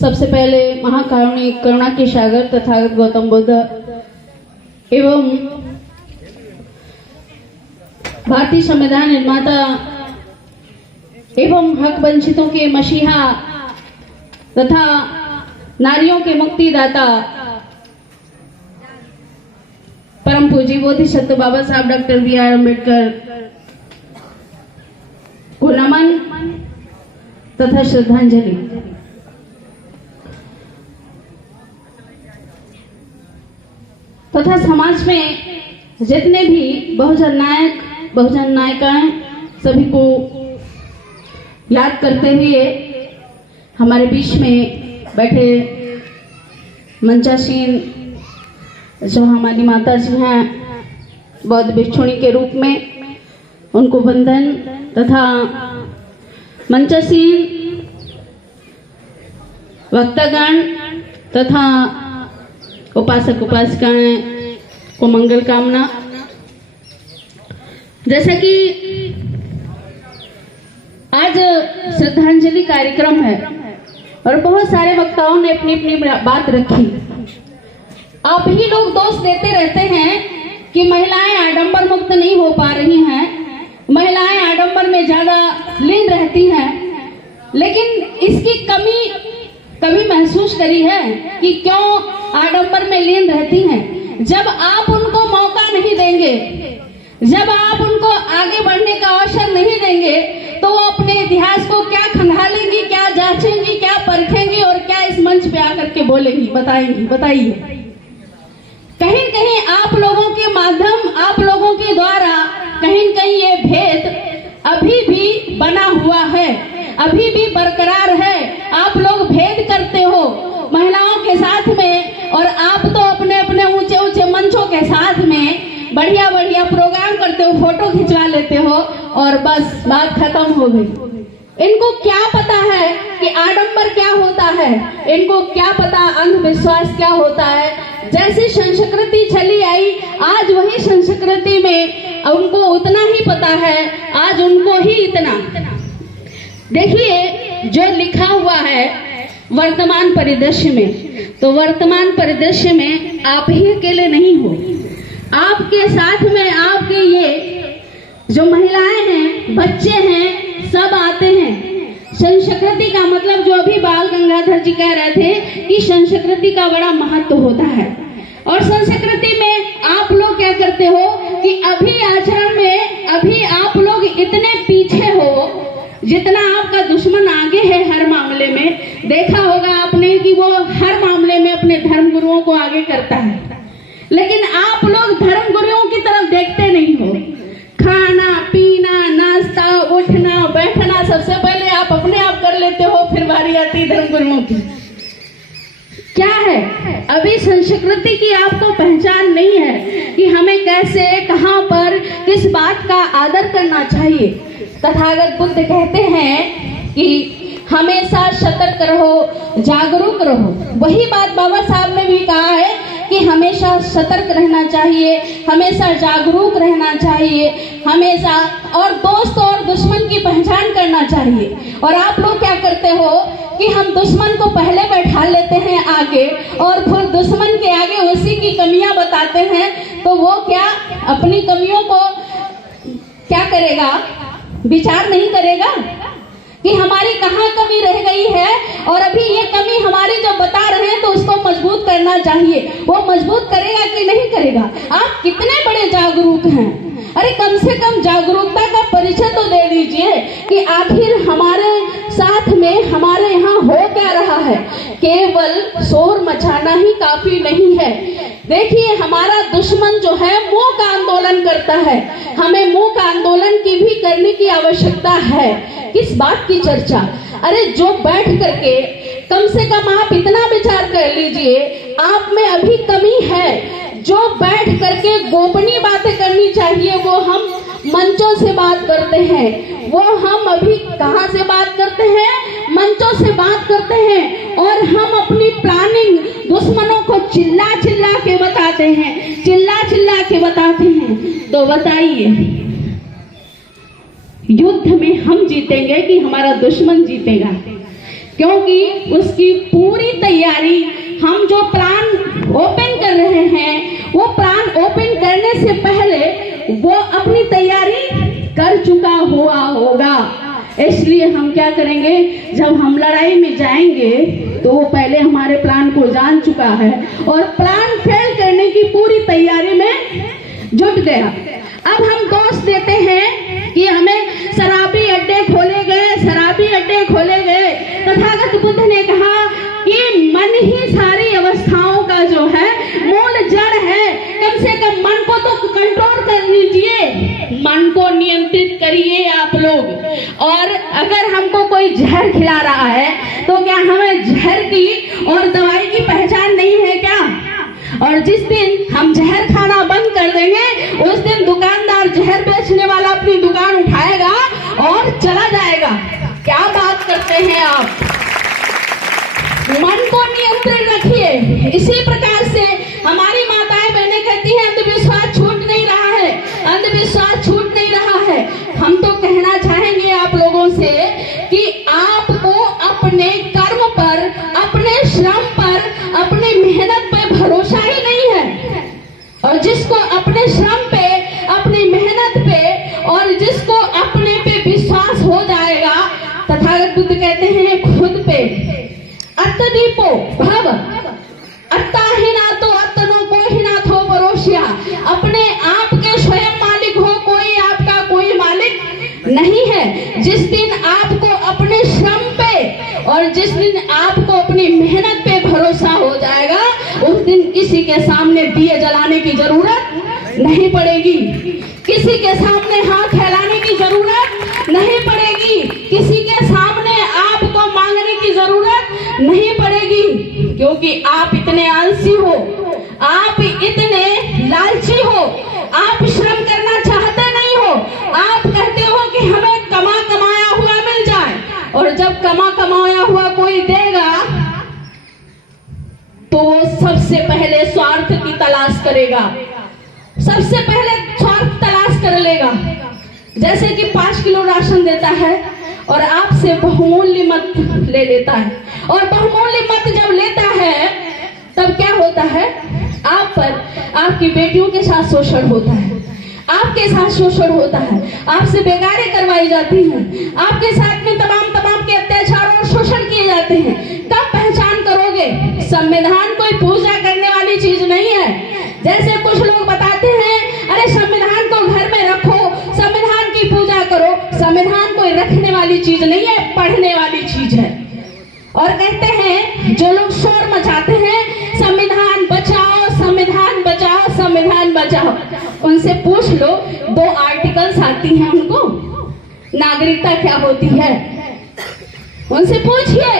सबसे पहले महाकारुणिक करुणा के सागर तथागत गौतम बुद्ध एवं भारतीय संविधान निर्माता एवं हक वंचितों के मसीहा तथा नारियों के मुक्तिदाता परम पूज्य बोधिसत्व बाबा साहब डॉक्टर बी.आर. अम्बेडकर को नमन तथा श्रद्धांजलि। तथा समाज में जितने भी बहुजन नायक बहुजन नायिकाएं सभी को याद करते हुए हमारे बीच में बैठे मंचासीन जो हमारी माता जी हैं बौद्ध भिक्षुणी के रूप में उनको वंदन तथा मंचासीन वक्तागण तथा उपासक उपासिकाएं को मंगल कामना। जैसा कि आज श्रद्धांजलि कार्यक्रम है और बहुत सारे वक्ताओं ने अपनी अपनी बात रखी। आप ही लोग दोष देते रहते हैं कि महिलाएं आडंबर मुक्त नहीं हो पा रही हैं, महिलाएं आडंबर में ज्यादा लीन रहती हैं, लेकिन इसकी कमी कभी महसूस करी है कि क्यों आडंबर में लीन रहती हैं? जब आप उनको मौका नहीं देंगे, जब आप उनको आगे बढ़ने का अवसर नहीं देंगे, तो वो अपने इतिहास को क्या खंगालेंगी, क्या जांचेंगी, क्या परखेंगी और क्या इस मंच पे आकर के बोलेंगी, बताएंगी? बताइए। कहीं कहीं आप लोगों के माध्यम, आप लोगों के द्वारा कहीं कहीं ये भेद अभी भी बना हुआ है, अभी भी बरकरार है। आप लोग भेद करते हो महिलाओं के साथ में और आप तो अपने अपने ऊंचे ऊंचे मंचों के साथ में बढ़िया बढ़िया प्रोग्राम करते हो, फोटो खिंचवा लेते हो और बस बात खत्म हो गई। इनको क्या पता है कि आडंबर क्या होता है, इनको क्या पता अंधविश्वास क्या होता है। जैसी संस्कृति चली आई आज वही संस्कृति में उनको उतना ही पता है, आज उनको ही इतना। देखिए जो लिखा हुआ है वर्तमान परिदृश्य में, तो वर्तमान परिदृश्य में आप ही अकेले नहीं हो, आपके साथ में आपके ये जो महिलाएं हैं, बच्चे हैं, सब आते हैं। संस्कृति का मतलब जो अभी बाल गंगाधर जी कह रहे थे कि संस्कृति का बड़ा महत्व होता है। और संस्कृति में आप लोग क्या करते हो कि अभी आचरण में अभी आप लोग इतने पीछे हो जितना आपका दुश्मन आगे है। हर मामले में देखा होगा आपने कि वो हर मामले में अपने धर्म गुरुओं को आगे करता है, लेकिन आप लोग धर्म गुरुओं की तरफ देखते नहीं हो। खाना पीना नाश्ता उठना बैठना सबसे पहले आप अपने आप कर लेते हो, फिर बारी आती है धर्म गुरुओं की। क्या है अभी संस्कृति की आपको पहचान नहीं है कि हमें कैसे कहां पर किस बात का आदर करना चाहिए। तथागत बुद्ध कहते हैं कि हमेशा सतर्क रहो, जागरूक रहो। वही बात बाबा साहब ने भी कहा है कि हमेशा सतर्क रहना चाहिए, हमेशा जागरूक रहना चाहिए, हमेशा और दोस्त और दुश्मन की पहचान करना चाहिए। और आप लोग क्या करते हो कि हम दुश्मन को पहले बैठा लेते हैं आगे और फिर दुश्मन के आगे उसी की कमियां बताते हैं, तो वो क्या अपनी कमियों को क्या करेगा, विचार नहीं करेगा कि हमारी कहाँ कमी रह गई है और अभी ये कमी हमारी जो बता रहे हैं तो उसको मजबूत करना चाहिए। वो मजबूत करेगा कि नहीं करेगा? आप कितने बड़े जागरूक हैं, अरे कम से कम जागरूकता का परिचय तो दे दीजिए कि आखिर हमारे साथ में हमारे यहाँ हो क्या रहा है। केवल शोर मचाना ही काफी नहीं है। देखिए हमारा दुश्मन जो है मूक आंदोलन करता है, हमें मूक आंदोलन की भी करने की आवश्यकता है। किस बात की चर्चा? अरे जो बैठ करके कम से कम आप इतना विचार कर लीजिए, आप में अभी कमी है। जो बैठ करके गोपनीय बातें करनी चाहिए वो हम मंचों से बात करते हैं, वो हम अभी कहाँ से बात करते हैं? मंचों से बात करते हैं। और हम अपनी प्लानिंग दुश्मनों को चिल्ला चिल्ला के बताते हैं, चिल्ला चिल्ला के बताते हैं। तो बताइए युद्ध में हम जीतेंगे कि हमारा दुश्मन जीतेगा? क्योंकि उसकी पूरी तैयारी, हम जो प्लान ओपन कर रहे हैं वो प्लान ओपन करने से पहले वो अपनी तैयारी कर चुका हुआ होगा। इसलिए हम क्या करेंगे, जब हम लड़ाई में जाएंगे तो वो पहले हमारे प्लान को जान चुका है और प्लान फेल करने की पूरी तैयारी में जुट गया। अब हम दोष देते हैं कि हमें शराबी अड्डे खोले गए, शराबी अड्डे खोले गए। तथागत बुद्ध ने कहा कि मन ही सारी अवस्थाओं का जो है मूल जड़ है। कम से कम मन को तो कंट्रोल कर लीजिए, मन को नियंत्रित करिए आप लोग। और अगर हमको कोई जहर खिला रहा है तो क्या हमें जहर की और दवाई की पहचान नहीं है क्या? और जिस दिन हम जहर खाना बंद कर देंगे उस दिन दुकानदार, जहर बेचने वाला अपनी दुकान उठाएगा और चला जाएगा। क्या बात करते हैं आप? मन को नियंत्रित रखिए। इसी प्रकार से हमारी माताएं बहनें कहती हैं अंधविश्वास छूट नहीं रहा है, अंधविश्वास छूट नहीं रहा है। हम तो कहना चाहेंगे आप लोगों से कि आपको अपने कर्म पर, अपने श्रम पर, अपनी मेहनत पे भरोसा ही नहीं है। और जिसको अपने श्रम पे, अपनी मेहनत पे और जिसको अपने पे विश्वास हो जाएगा, तथागत बुद्ध कहते हैं खुद पे अत्तदीपो भव अत्ताहीनातो अत्तनो कोहिनाथो परोशिया। अपने आप के स्वयं मालिक हो, कोई आपका कोई मालिक नहीं है। जिस दिन आपको अपने श्रम पे और जिस दिन आपको अपनी मेहनत पे भरोसा हो जाएगा उस दिन किसी के सामने दिए जलाने की जरूरत नहीं पड़ेगी, किसी के सामने हाथ फैलाने की जरूरत नहीं पड़ेगी, किसी के सामने आपको मांगने की जरूरत नहीं पड़ेगी। क्योंकि आप इतने आलसी हो, आप इतने लालची हो, आप श्रम करना चाहते नहीं हो। आप कहते हो कि हमें कमाया हुआ मिल जाए, और जब कमाया हुआ कोई देगा तो सबसे पहले स्वार्थ की तलाश करेगा, सबसे पहले स्वार्थ तलाश कर लेगा। जैसे कि 5 किलो राशन देता है और आपसे बहुमूल्य मत ले लेता है, और बहुमूल्य मत जब लेता है तब क्या होता है, आप पर आपकी बेटियों के साथ शोषण होता है, आपके साथ शोषण होता है, आपसे बेगारें करवाई जाती हैं, आपके साथ में तमाम के अत्याचार और शोषण किए जाते हैं। तब पहचान करोगे संविधान कोई पूजा करने वाली चीज नहीं है। जैसे कुछ लोग बताते हैं अरे संविधान को घर में रखो, संविधान की पूजा करो। संविधान कोई रखने वाली चीज नहीं है, पढ़ने वाली चीज है। और कहते हैं जो लोग शोर मचाते हैं संविधान बचाओ, संविधान बचाओ, संविधान बचाओ, उनसे पूछ लो 2 आर्टिकल्स आती हैं उनको, नागरिकता क्या होती है, उनसे पूछिए।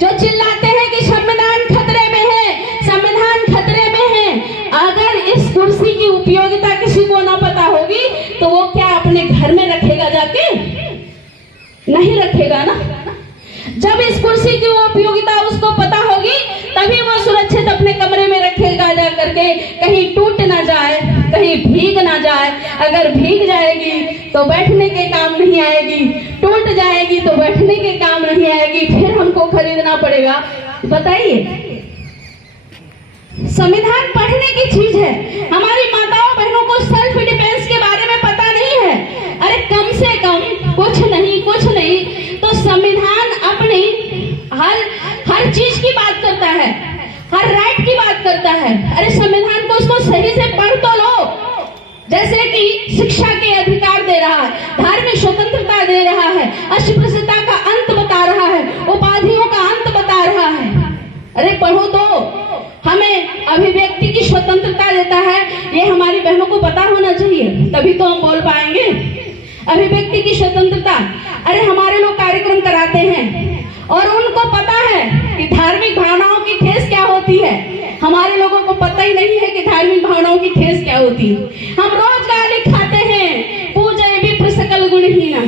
जो चिल्लाते हैं कि संविधान खतरे में है, संविधान खतरे में है, अगर इस कुर्सी की उपयोगिता किसी को ना पता होगी तो वो क्या अपने घर में रखेगा जाके? नहीं रखेगा ना। जब इस कुर्सी की उपयोगिता उसको पता होगी तभी वो सुरक्षित अपने कमरे में रखेगा जा करके, कहीं टूट ना जाए, कहीं भीग ना जाए। अगर भीग जाएगी तो बैठने के काम नहीं आएगी, टूट जाएगी तो बैठने के काम नहीं आएगी, फिर हमको खरीदना पड़ेगा। बताइए, संविधान पढ़ने की चीज है। हमारी माताओं बहनों को सेल्फ डिफेंस के बारे में पता नहीं है। अरे कम से कम कुछ नहीं तो संविधान अपनी हर चीज की बात करता है, हर राइट की बात करता है। अरे संविधान को उसको सही से पढ़ तो लो। जैसे कि शिक्षा के अधिकार दे रहा है, धार्मिक स्वतंत्रता दे रहा है, अस्पृश्यता का अंत बता रहा है, उपाधियों का अंत बता रहा है। अरे पढ़ो तो। हमें अभिव्यक्ति की स्वतंत्रता देता है, ये हमारी बहनों को पता होना चाहिए, तभी तो हम बोल पाएंगे। अभिव्यक्ति की स्वतंत्रता, अरे हमारे लोग कार्यक्रम कराते हैं और उनको पता है कि धार्मिक भावनाओं की ठेस क्या होती है। हमारे लोगों को पता ही नहीं है कि धार्मिक भावनाओं की ठेस क्या होती है। हम रोज गाली खाते हैं, पूजे विप्र सकल गुणहीना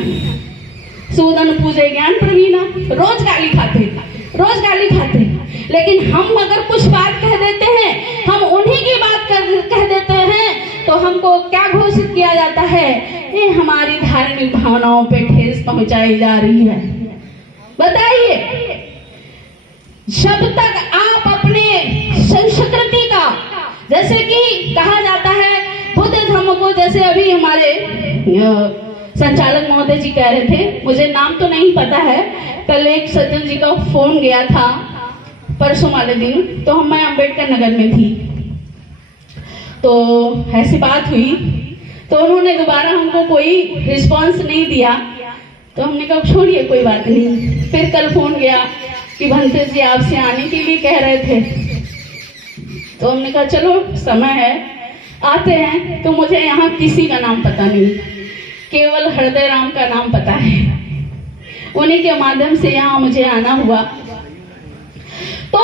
सूदन पूजे ज्ञान प्रवीणा, रोज गाली खाते। लेकिन हम अगर कुछ बात कह देते हैं, हम उन्हीं की बात कह देते हैं, तो हमको क्या घोषित किया जाता है, ये हमारी धार्मिक भावनाओं पे ठेस पहुंचाई जा रही है। बताइए, जब तक आप अपने संस्कृति का, जैसे कि कहा जाता है बुद्ध धर्म को, जैसे अभी हमारे संचालक महोदय जी कह रहे थे, मुझे नाम तो नहीं पता है, कल एक सज्जन जी का फोन गया था परसों वाले दिन, तो मैं अम्बेडकर नगर में थी, तो ऐसी बात हुई, तो उन्होंने दोबारा हमको कोई रिस्पांस नहीं दिया, तो हमने कहा छोड़िए कोई बात नहीं। फिर कल फोन गया कि भंते जी आपसे आने के लिए कह रहे थे, तो हमने कहा चलो समय है आते हैं। तो मुझे यहाँ किसी का नाम पता नहीं, केवल हृदय राम का नाम पता है, उन्हीं के माध्यम से यहाँ मुझे आना हुआ। तो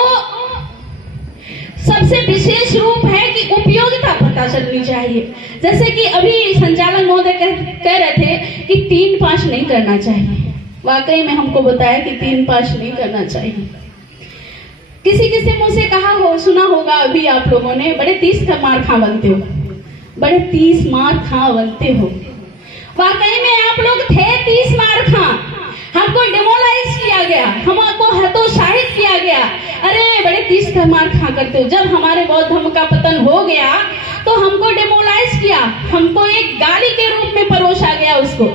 सबसे विशेष रूप है कि उपयोगिता पता चलनी चाहिए। जैसे कि अभी संचालक महोदय कह रहे थे कि 3-5 नहीं करना चाहिए, वाकई में हमको बताया कि 3-5 नहीं करना चाहिए। किसी मुंह से कहा हो, सुना होगा अभी आप लोगों ने, बड़े 30 मार खा बनते हो, बड़े 30 मार खा बनते हो। वाकई में आप लोग थे 30 मार खा, हमको डिमोलाइज किया गया, हमको हतोत्साहित किया गया, अरे बड़े 30 मार खा करते हो। जब हमारे बौद्ध धर्म का पतन हो गया तो हमको डिमोलाइज किया, हमको एक गाली के रूप में परोसा गया उसको।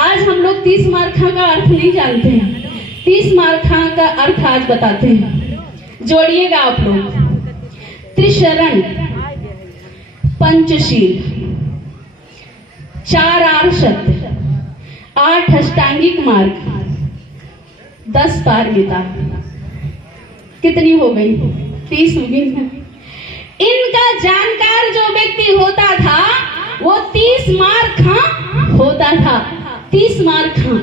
आज हम लोग 30 मार खा का अर्थ नहीं जानते हैं, 30 मार खा का अर्थ आज बताते हैं, जोड़िएगा आप लोग। त्रिशरण, पंचशील, 4 आर्षद, 8 अष्टांगिक मार्ग, 10 पारमिता, कितनी हो गई? 30 हो गई। इनका जानकार जो व्यक्ति होता था वो 30 मार खा होता था, 30 मार खा,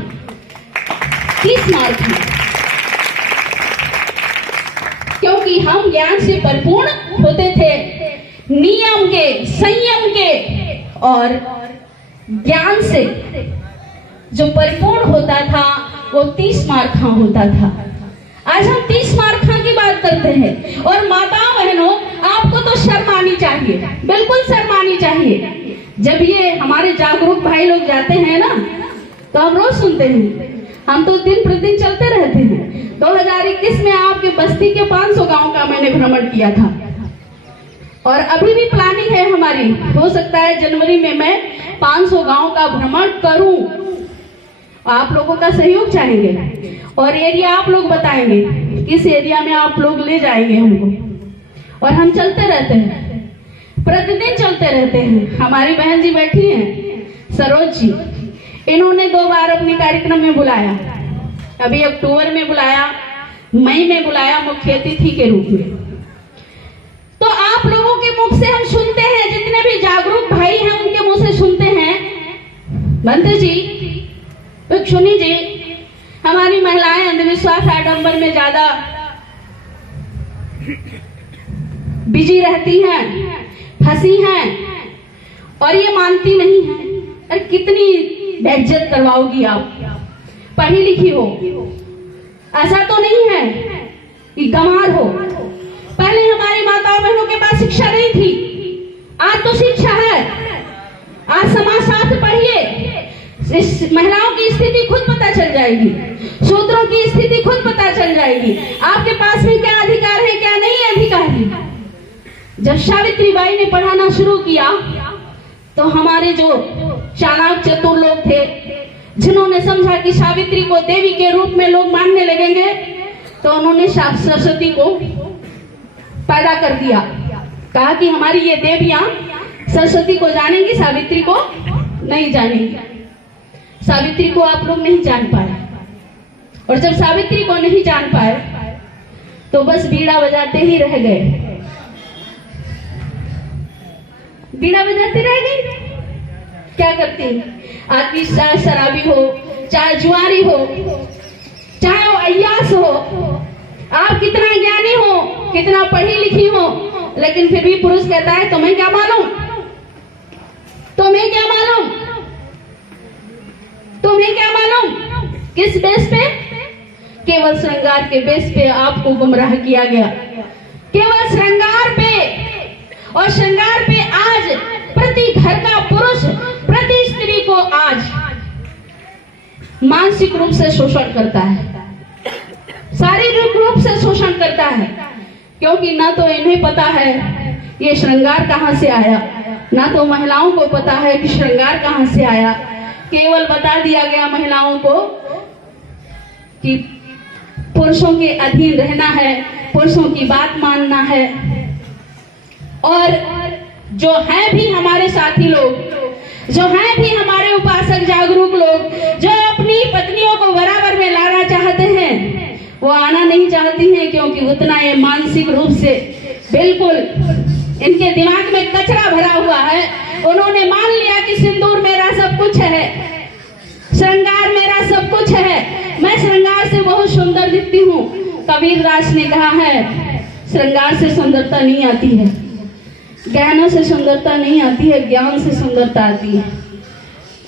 30 मार खा, क्योंकि हम ज्ञान से परिपूर्ण होते थे, नियम के, संयम के और ज्ञान से जो परिपूर्ण होता था वो 30 मार खा होता था। आज हम 30 मार खा की बात करते हैं। और माताओं बहनों, आपको तो शर्म आनी चाहिए, बिल्कुल शर्म आनी चाहिए। जब ये हमारे जागरूक भाई लोग जाते हैं ना, तो हम रोज सुनते हैं, हम तो दिन प्रतिदिन चलते रहते हैं। 2021 में आपके बस्ती के 500 गांव का मैंने भ्रमण किया था, और अभी भी प्लानिंग है हमारी, हो सकता है जनवरी में मैं 500 गांव का भ्रमण करूं। आप लोगों का सहयोग चाहेंगे और एरिया आप लोग बताएंगे किस एरिया में आप लोग ले जाएंगे हमको, और हम चलते रहते हैं, प्रतिदिन चलते रहते हैं। हमारी बहन जी बैठी हैं सरोज जी, इन्होंने 2 बार अपने कार्यक्रम में बुलाया, अभी अक्टूबर में बुलाया, मई में बुलाया मुख्य अतिथि के रूप में। तो आप लोगों के मुख से हम सुनते हैं, जितने भी जागरूक भाई हैं उनके मुंह से सुनते हैं, भंते जी, सुनी जी, हमारी महिलाएं अंधविश्वास आडंबर में ज्यादा बिजी रहती हैं, फंसी हैं और ये मानती नहीं है। अरे कितनी बेइज्जत करवाओगी आप, पढ़ी लिखी हो, ऐसा तो नहीं है कि गंवार हो। पहले हमारी माताओं बहनों के पास शिक्षा नहीं थी, आज तो शिक्षा है। आज समाजशास्त्र पढ़िए, इस महिलाओं की स्थिति खुद पता चल जाएगी, शूद्रों की स्थिति खुद पता चल जाएगी, आपके पास में क्या अधिकार है क्या नहीं अधिकार है। जब सावित्री बाई ने पढ़ाना शुरू किया तो हमारे जो चालाक चतुर लोग थे, जिन्होंने समझा कि सावित्री को देवी के रूप में लोग मानने लगेंगे, तो उन्होंने सरस्वती को पैदा कर दिया, कहा कि हमारी ये देवियां सरस्वती को जानेंगी, सावित्री को नहीं जानेंगी। सावित्री को आप लोग नहीं जान पाए, और जब सावित्री को नहीं जान पाए तो बस बीड़ा बजाते ही रह गए, बीड़ा बजाते रह गए। क्या करते हैं? आदमी चाहे शराबी हो, चाहे जुआरी हो, चाहे वो अय्यास हो, आप कितना ज्ञानी हो, कितना पढ़ी लिखी हो, लेकिन फिर भी पुरुष कहता है तुम्हें क्या मालूम, तुम्हें क्या मालूम, तुम्हें क्या मालूम। किस बेस पे? केवल श्रृंगार के बेस पे आपको गुमराह किया गया, केवल श्रृंगार पे। और श्रृंगार पे आज प्रति घर का पुरुष, प्रति स्त्री को आज मानसिक रूप से शोषण करता है, शारीरिक रूप से शोषण करता है। करता है, क्योंकि ना तो इन्हें पता है ये श्रृंगार कहाँ से आया, ना तो महिलाओं को पता है कि श्रृंगार कहाँ से आया। केवल बता दिया गया महिलाओं को कि पुरुषों के अधीन रहना है, पुरुषों की बात मानना है। और जो हैं भी हमारे साथी लोग, जो हैं भी हमारे उपासक जागरूक लोग, जो अपनी पत्नियों को बराबर में लाना चाहते हैं, वो आना नहीं चाहती हैं, क्योंकि उतना ये मानसिक रूप से बिल्कुल इनके दिमाग में कचरा भरा हुआ है। उन्होंने मान लिया कि सिंदूर मेरा सब कुछ है, श्रृंगार मेरा सब कुछ है, मैं श्रृंगार से बहुत सुंदर दिखती हूँ। कबीर दास ने कहा है, श्रृंगार से सुंदरता नहीं आती है, गहनों से सुंदरता नहीं आती है, ज्ञान से सुंदरता आती है।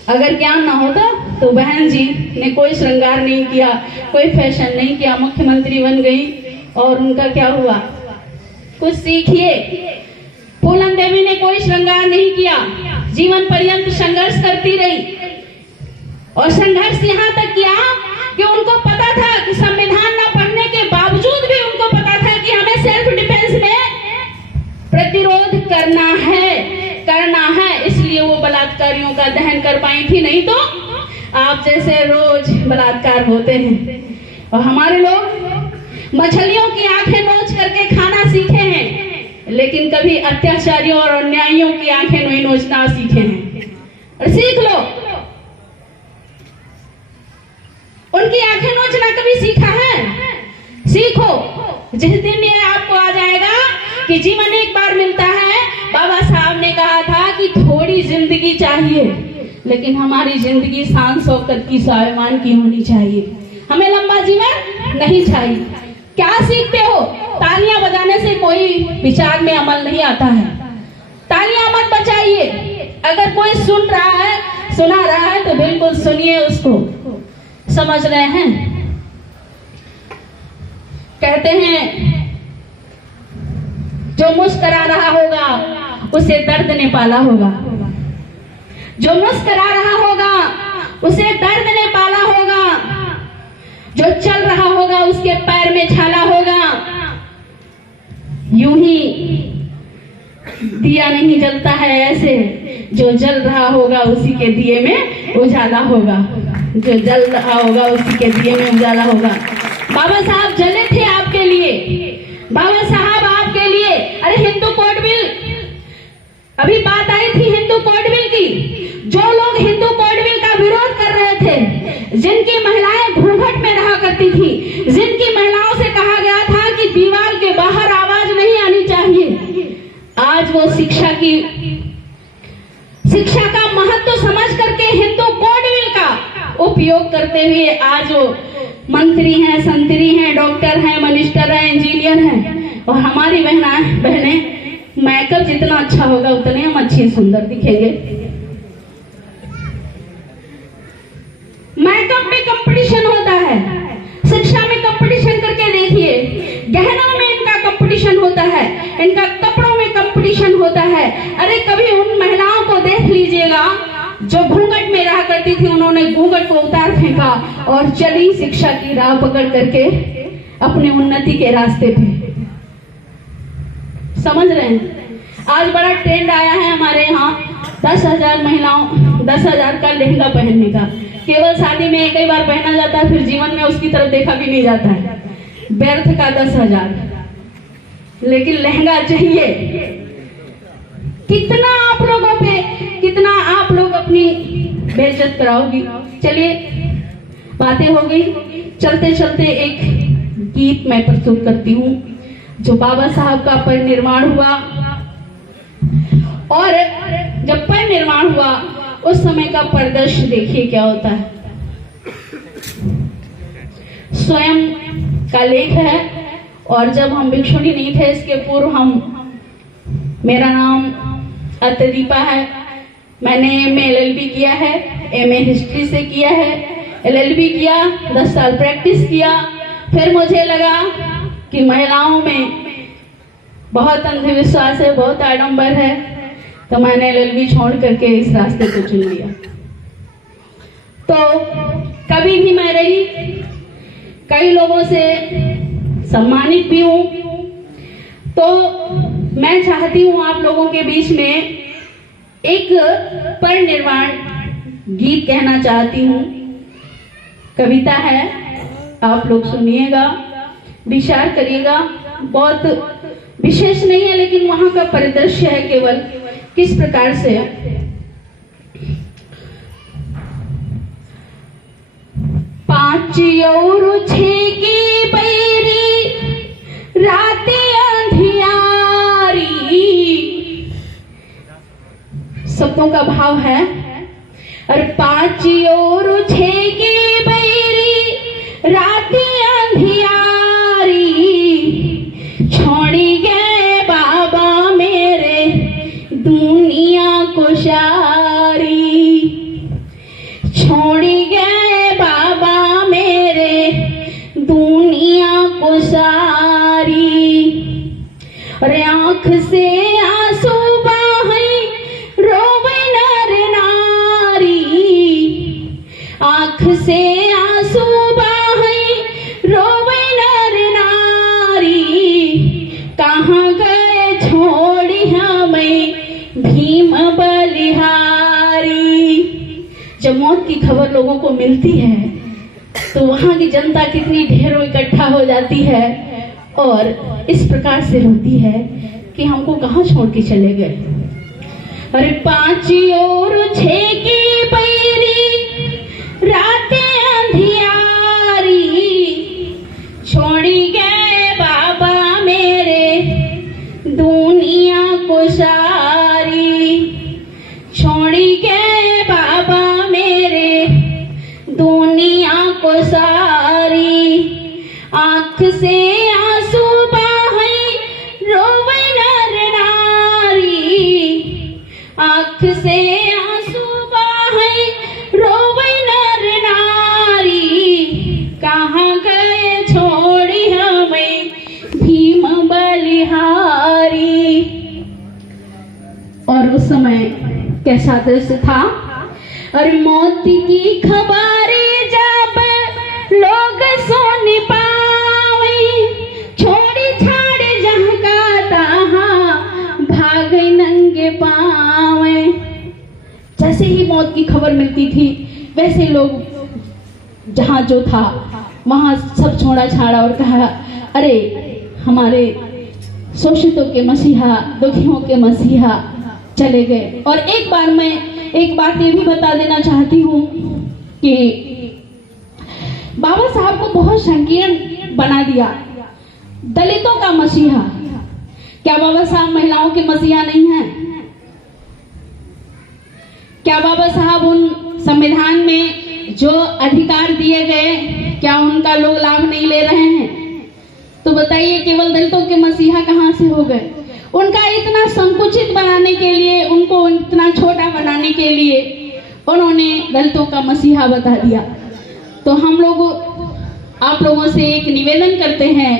अगर ज्ञान ना होता तो बहन जी ने कोई श्रृंगार नहीं किया, कोई फैशन नहीं किया, मुख्यमंत्री बन गई और उनका क्या हुआ? कुछ सीखिए। फूलन देवी ने कोई श्रृंगार नहीं किया, जीवन पर्यंत संघर्ष करती रही, और संघर्ष यहाँ तक किया कि उनको पता था कि संविधान न पढ़ने के बावजूद भी उनको पता था कि हमें सेल्फ डिफेंस में प्रतिरोध करना है, इसलिए वो बलात्कारियों का दहन कर पाई थी। नहीं तो आप जैसे रोज बलात्कार होते हैं, और हमारे लोग मछलियों की आंखें नोच करके खाना सीखे हैं, लेकिन कभी अत्याचारियों और अन्यायियों की आंखें नहीं नोचना सीखे हैं। और सीख लो, उनकी आंखें नोचना कभी सीखा है? सीखो। जिस दिन ये आपको आ जाएगा कि जीवन एक बार मिलता है, बाबा साहब ने कहा था कि थोड़ी जिंदगी चाहिए, लेकिन हमारी जिंदगी शान शौकत की, स्वाभिमान की होनी चाहिए। हमें लंबा जीवन नहीं चाहिए। क्या सीखते हो? तालियां बजाने से कोई विचार में अमल नहीं आता है। तालियां मत बजाइए। अगर कोई सुना रहा है तो बिल्कुल सुनिए उसको। समझ रहे हैं? कहते हैं जो मुस्करा रहा होगा उसे दर्द ने पाला होगा, जो मुस्करा रहा होगा उसे दर्द ने पाला होगा, जो चल रहा होगा उसके पैर में छाला होगा। यूं ही दिया नहीं जलता है ऐसे, जो जल रहा होगा उसी के दिए में उजाला होगा, जो जल रहा होगा उसी के दिए में उजाला होगा। बाबा साहब जले थे आपके लिए, बाबा साहब आपके लिए। अरे हिंदू कोड बिल, अभी बात आई थी हिंदू कोड बिल की। जो लोग हिंदू कोड बिल का विरोध कर रहे थे, जिनकी महिलाएं घूंघट में रहा करती थी, जिनकी महिलाओं से कहा गया था कि दीवार के बाहर आवाज नहीं आनी चाहिए, आज वो शिक्षा का महत्व समझ करके हिंदू कोड बिल का उपयोग करते हुए आज वो मंत्री हैं, संतरी हैं, डॉक्टर हैं, मिनिस्टर हैं, इंजीनियर हैं। और हमारी बहनें मेकअप जितना अच्छा होगा उतने हम अच्छे सुंदर दिखेंगे। मेकअप में कंपटीशन होता है, शिक्षा में कंपटीशन करके देखिए, गहनों में इनका कंपटीशन होता है, इनका कपड़ों में कंपटीशन होता है। अरे कभी उन महिलाओं को देख लीजिएगा जो घूंघट में रहा करती थी, उन्होंने घूंघट को उतार फेंका और चली शिक्षा की राह पकड़ करके अपनी उन्नति के रास्ते पे। समझ रहे हैं? आज बड़ा ट्रेंड आया है हमारे यहाँ 10,000 महिलाओं 10,000 का लहंगा पहनने का। केवल शादी में एक ही बार पहना जाता है, फिर जीवन में उसकी तरफ देखा भी नहीं जाता है। व्यर्थ का 10,000, लेकिन लहंगा चाहिए। कितना आप लोगों पे, कितना आप लोग अपनी बेइज्जत कराओगी। चलिए, बातें हो गई, चलते चलते एक गीत मैं प्रस्तुत करती हूँ जो बाबा साहब का परिनिर्वाण हुआ। और जब परिनिर्वाण हुआ उस समय का परिदृश्य देखिए क्या होता है। स्वयं का लेख है, और जब हम भिक्षुणी नहीं थे, इसके पूर्व मेरा नाम अतदीपा है। मैंने एमए LLB किया है, MA हिस्ट्री से किया है, LLB किया, 10 साल प्रैक्टिस किया। फिर मुझे लगा कि महिलाओं में बहुत अंधविश्वास है, बहुत आडंबर है, तो मैंने LLB छोड़ करके इस रास्ते को चुन लिया। तो कभी भी मैं रही, कई लोगों से सम्मानित भी हूँ। तो मैं चाहती हूँ आप लोगों के बीच में एक परिनिर्वाण गीत कहना चाहती हूँ। कविता है, आप लोग सुनिएगा, विचार करिएगा। बहुत विशेष नहीं है, लेकिन वहां का परिदृश्य है केवल किस प्रकार से। पांच और छह की बैरी राते अंधियारी, शब्दों का भाव है। और पांच और छह की बैरी राते अंधियारी, छोड़ी गए बाबा मेरे दुनिया को सारी, छोड़ी गए बाबा मेरे दुनिया को सारी। और आंख से आंसू बहे रोवे नर नारी, आंख से आंसू बहे रोवे नर नारी, कहाँ गए छोड़ी हमें भीम बलिहारी। जब मौत की खबर लोगों को मिलती है तो वहां की जनता कितनी ढेरों इकट्ठा हो जाती है और इस प्रकार से रोती है कि हमको कहाँ छोड़ के चले गए। अरे पांच और छह की बैरी रातें अंधियारी, छोड़ी गए बाबा मेरे दुनिया को सारी, छोड़ी गए बाबा मेरे दुनिया को सारी। आंख से आंसू बहे रोवे नर नारी, आंख से आंसू बहे रोवे नर नारी, कहाँ गए छोड़ी हमें भीम बलिहारी। और उस समय कैसा दृश्य था। और मौत की खबरें जब लोग सुन पावे, छोड़ी छाड़ जहाँ का तहाँ भाग नंगे पावे। जैसे ही मौत की खबर मिलती थी वैसे लोग जहाँ जो था वहां सब छोड़ा छाड़ा और कहा, अरे हमारे शोषितों के मसीहा, दुखियों के मसीहा चले गए। और एक बार मैं एक बात ये भी बता देना चाहती हूँ कि बाबा साहब को बहुत संकीर्ण बना दिया, दलितों का मसीहा। क्या बाबा साहब महिलाओं के मसीहा नहीं हैं? क्या बाबा साहब उन संविधान में जो अधिकार दिए गए, क्या उनका लोग लाभ नहीं ले रहे हैं? तो बताइए, केवल दलितों के मसीहा कहाँ से हो गए? उनका इतना संकुचित बनाने के लिए, उनको इतना छोटा बनाने के लिए उन्होंने दलितों का मसीहा बता दिया। तो हम लोग आप लोगों से एक निवेदन करते हैं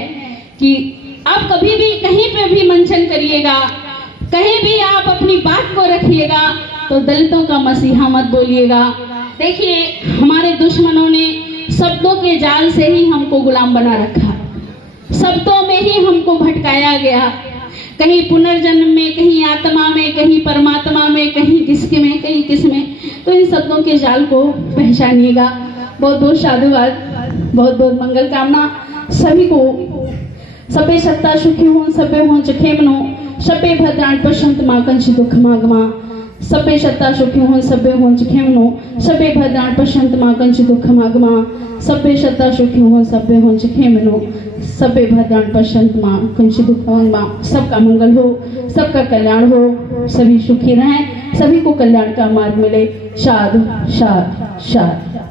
कि आप कभी भी कहीं पे भी मंचन करिएगा, कहीं भी आप अपनी बात को रखिएगा तो दलितों का मसीहा मत बोलिएगा। देखिए, हमारे दुश्मनों ने शब्दों के जाल से ही हमको गुलाम बना रखा, शब्दों में ही हमको भटकाया गया, कहीं पुनर्जन्म में, कहीं आत्मा में, कहीं परमात्मा में, कहीं किसके में, कहीं किस में। तो इन शब्दों के जाल को पहचानिएगा। बहुत बहुत साधुवाद, बहुत बहुत मंगल कामना सभी को। सबे सत्ता सुखी हो, सबे हो खेमनो, सबे भद्राण पश्यंत मां कंची दुख मागमा। सबे सत्ता सुखी हो, सबे हो खेमनो, सबे भद्राण पश्यंत मां कंची दुख मागमा। सबे सत्ता सुखी हो, सबे हो खेमनो, सबे भद्राण पश्यंत मां कंची दुख मागमा। सबका मंगल हो, सबका कल्याण हो, सभी सुखी रहें, सभी को कल्याण का मार्ग मिले। साधु साधु साधु।